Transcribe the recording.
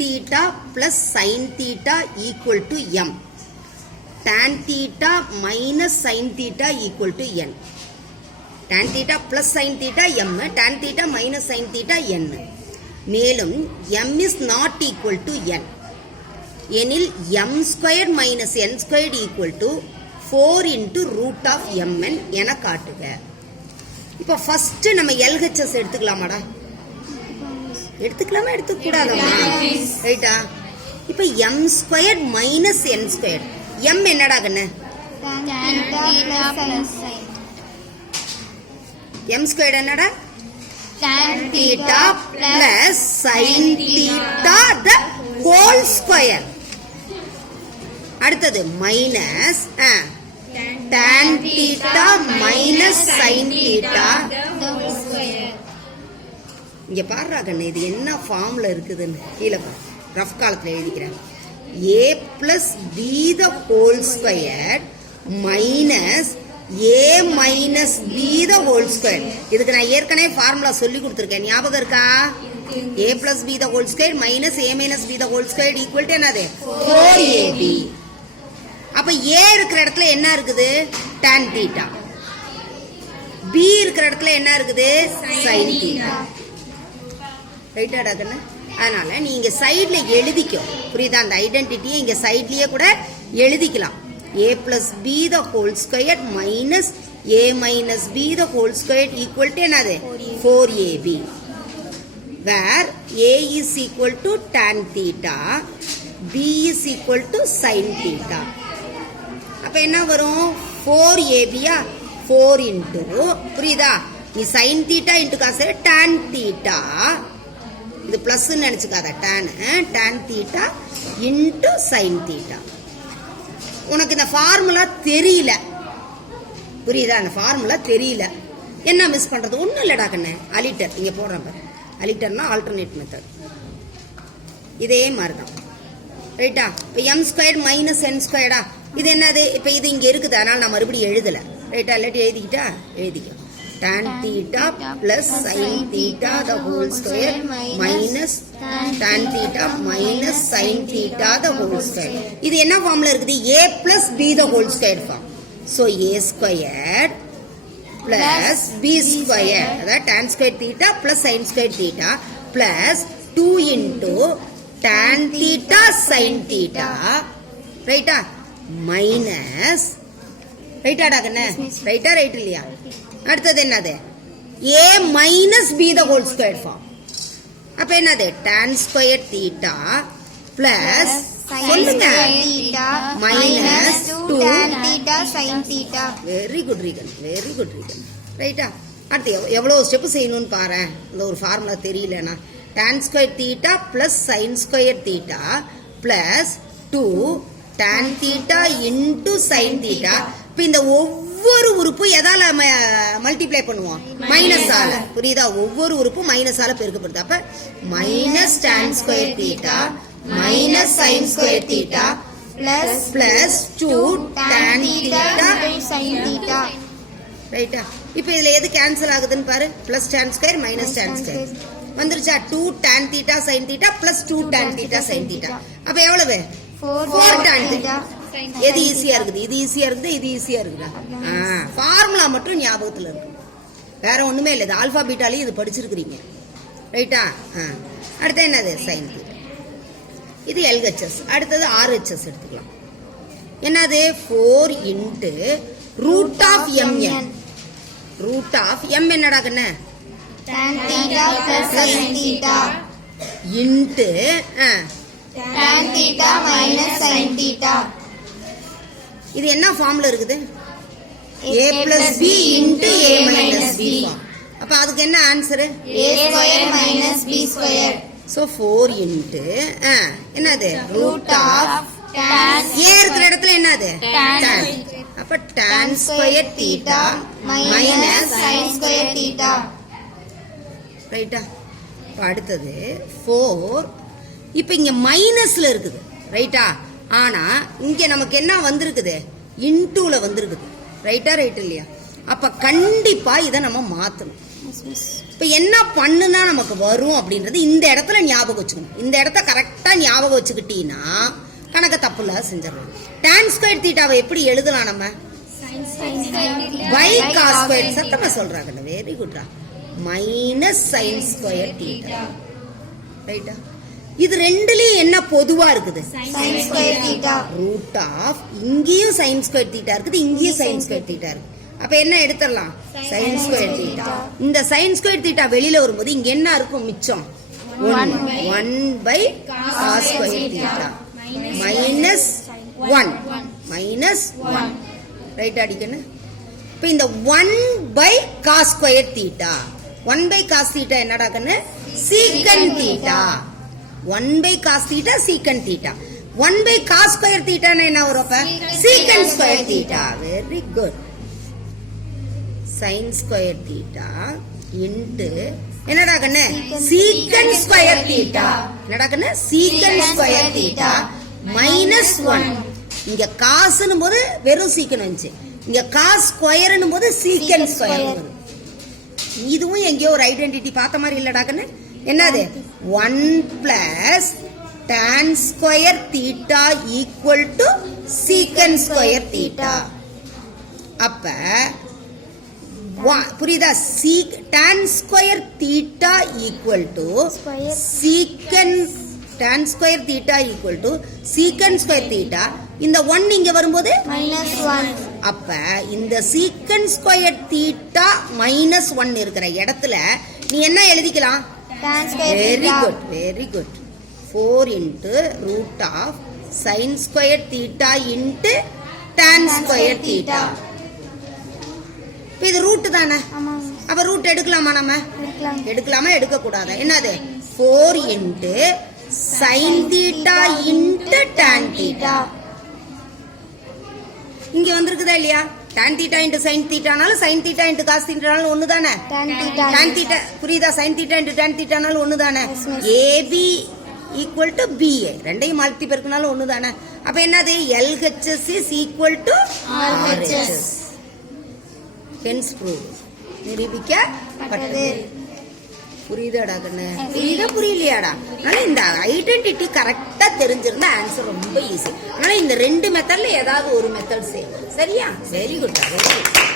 theta plus sin theta equal to m. Tan theta minus sin theta equal to n. Tan theta plus sin theta m, tan theta minus sin theta n. மேலும் m is not equal to n. எனில் m squared minus n squared equal to 4 into root of mn என காட்டுக. இப்போ first நம்ம LHS எடுத்துக்கலாமாடா? எடுத்துக்கலாமா எடுத்துக்கூடாதா? ரைட்டா? இப்போ m squared minus n squared. m என்னடா கண்ணு? m squared என்னடா? Tan theta plus sin theta the whole square. அடுத்தது minus tan theta minus sin theta. இங்க பாருடா கண்ணு, இது என்ன ஃபார்ம்ல இருக்குதுன்னு கீழே பாரு, ரஃப் காலத்துல எழுதிக்கிறேன். a plus b the whole square minus a minus b the whole square. இதுக்கு நான் ஏற்கனவே ஃபார்முலா சொல்லி கொடுத்துருக்கேன், ஞாபகம் இருக்கா? a plus b the whole square minus a minus b the whole square equal to என்னது? 4ab. அப்ப a இருக்கிற இடத்துல என்ன இருக்குது? tan theta. b இருக்கிற இடத்துல என்ன இருக்குது? sin theta. ரைட்டாடா கண்ணு? அதனால நீங்க சைடுல எழுதிக்கோ, புரியுதா? அந்த ஐடென்டிட்டியை இங்க சைட்லயே கூட எழுதிக்கலாம். a plus b the whole square minus a minus b the whole square equal to என்னது? 4ab. where a is equal to tan theta, b is equal to sin theta. அப்ப என்ன வரும்? 4ab யா? 4 into, புரியுதா? நீ sin theta into காசு tan theta, இது plus நினைச்சுக்காத, tan theta into sin theta. உனக்கு இந்த ஃபார்முலா தெரியல, புரியுதா? அந்த ஃபார்முலா தெரியல, என்ன மிஸ் பண்றது? ஒன்றும் இல்லடா கண்ணு, அலிட்டர் இங்க போடுறேன் பாரு. அலிட்டர்னா ஆல்டர்னேட் மெத்தட், இதே மாதிரி தான். ரைட்டா? இப்போ m ஸ்கொயர்ட் மைனஸ் n ஸ்கொயர்டா, இது என்னது? இப்போ இது இங்க இருக்குது, அதனால நான் மறுபடியும் எழுதல. ரைட்டா? இல்லாட்டி எழுதிக்கிட்டா எழுதிக்க. tan theta plus sin theta the whole square minus tan theta minus sin theta the whole square. இது என்ன ஃபார்ம்ல இருக்குது? a plus b the whole square form. So a squared plus b squared, அதாவது tan square theta plus sin square theta plus 2 into tan theta sin theta, ரைட்டா? Minus, ரைட்டாடா கண்ணு? ரைட்டா? Right இல்லையா? அடுத்தது என்னது? a minus b the whole square form. அப்ப என்னது? tan square theta plus சொல்லுங்க minus 2 tan theta sin theta. Very good Regan, very good Regan. ரைட்டா? அடுத்து எவ்வளவு ஸ்டெப் செய்யணும்னு பாரு, இந்த ஒரு ஃபார்முலா தெரியலனா. tan square theta plus sin square theta plus 2 tan theta into sin theta. இப்ப இந்த ஒவ்வொரு உறுப்பு எதால மல்டிப்ளை பண்ணுவோம்? மைனஸ் ஆல, புரியுதா? ஒவ்வொரு உறுப்பு மைனஸ் ஆல பெருக்கப்படுது. அப்ப minus tan square theta minus sin square theta plus 2 tan theta sin theta. ரைட்டா? இப்போ இதுல எது கேன்சல் ஆகுதுன்னு பாரு. Plus tan square minus tan square வந்துருச்சா? 2 tan theta sin theta plus 2 tan theta sin theta. அப்ப எவ்வளவு? 4 tan theta. எது ஈஸியா இருக்குது? இது ஈஸியா இருக்குது, இது ஈஸியா இருக்குதா? ஃபார்முலா மட்டும் ஞாபகத்துல இருக்கு, வேற ஒண்ணுமே இல்லை. இது ஆல்பா பீட்டாலையும் இது படிச்சிருக்கிறீங்க. ரைட்டா? அடுத்து என்னது? Sine theta. இது LHS. அடுத்தது RHS எடுத்துக்கலாம். என்னது? 4 into root of mn. root of m என்னடா கண்ணு? tan theta plus sin theta into tan theta minus sin theta. இது என்ன ஃபார்ம்ல இருக்குது? a plus b into a minus b form. அப்ப அதுக்கு என்ன answer? a square minus b square. so 4 into என்னது? root of tan a இருக்கிற இடத்துல என்னது? tan. அப்ப tan square theta minus sin square theta. ரைட்டா? அடுத்தது 4. இப்ப இங்க மைனஸ்ல இருக்குது, ரைட்டா? ஆனா இங்க நமக்கு என்ன வந்திருக்குது? இன்டூல வந்திருக்குது. ரைட்டா? ரைட் இல்லையா? அப்ப கண்டிப்பா இதை நம்ம மாத்தணும். இப்போ என்ன பண்ணுனா நமக்கு வரும் அப்படின்றது இந்த இடத்துல ஞாபகம் வச்சுக்கணும். இந்த இடத்த கரெக்டாக ஞாபகம் வச்சுக்கிட்டீங்கன்னா கணக்கு தப்பு இல்லாத செஞ்சிடலாம். tan ஸ்கொயர் தீட்டாவை எப்படி எழுதலாம் நம்ம? y cos square. சத்தமா சொல்றாங்க. வெரி குட்ரா. Minus sin square theta. ரைட்டா? இது ரெண்டுலயும் என்ன பொதுவா இருக்குது? sin square theta. Root of இங்கேயும் sin ஸ்கொயர் தீட்டா இருக்குது, இங்கேயும் sin ஸ்கொயர் தீட்டா இருக்கு. அப்ப என்ன எடுத்துடலாம்? sin square theta. இந்த sin ஸ்கொயர் தீட்டா வெளியில வரும்போது இங்க என்ன இருக்கும் மிச்சம்? 1 cos square theta minus 1 right அடிக்கணும். இப்போ இந்த 1 cos square theta 1 cos theta என்னடா கண்ணு? Secant theta. 1 cos theta secant theta. 1 cos square தீட்டானா என்ன வரும்? அப்ப secant square theta. Very good. sin square theta into என்னடா கண்ணு? சீக்கன் ஸ்கொயர் தீட்டா. என்னடா கண்ணு? சீக்கன் ஸ்கொயர் தீட்டா மைனஸ் 1. இங்க காசுன்னு போது வெறும் சீக்கன் வந்துச்சு, இங்க காஸ் ஸ்கொயர்னு போது சீக்கன் ஸ்கொயர் வரும். இதுவும் எங்கேயோ ஒரு ஐடென்டிட்டி பார்த்த மாதிரி இல்லடா கண்ணு. என்னது? 1 plus tan square theta equal to சீக்கன் ஸ்கொயர் தீட்டா. அப்ப புரியுதா? tan square theta equal to சீக்கன் tan square theta equal to சீக்கன் ஸ்கொயர் தீட்டா. இந்த 1 இங்க வரும்போது -1. அப்ப இந்த சீக்கன் ஸ்கொயர் தீட்டா மைனஸ் 1 இருக்கிற இடத்துல நீ என்ன எழுதிக்கலாம்? tan square very theta. Good, very good. 4 into root of sin square theta into tan square theta. இது ரூட் தானே? ஆமாம். அப்ப ரூட் எடுக்கலாமா? நம்ம எடுக்கலாம். எடுக்கலாமா? எடுக்க கூடாது. என்னது? 4 into sin theta into tan theta. இங்க வந்திருக்குதா இல்லையா? tan theta into sin தீட்டானாலும் sin theta into cos தீட்டானாலும் ஒண்ணு தானே? tan theta. tan தீட்டா புரியுதா? sin தீட்டா இன்டு tan தீட்டானாலும் ஒண்ணு தானே? Yes, miss. AB equal to BA ரெண்டையும் மல்டி பெருக்கினாலும் ஒண்ணு தானே? அப்ப என்னது? LHS is equal to RHS. Hence proof. நிரூபிக்கப்பட்டது. புரியுதாடா கண்ணு? புரியுதா புரியலையாடா? அதனால இந்த ஐடென்டிட்டி கரெக்டா தெரிஞ்சிருந்தா ஆன்சர் ரொம்ப ஈஸி. அதனால இந்த ரெண்டு மெத்தட்ல ஏதாவது ஒரு மெத்தட் செய்யணும். சரியா? Very good.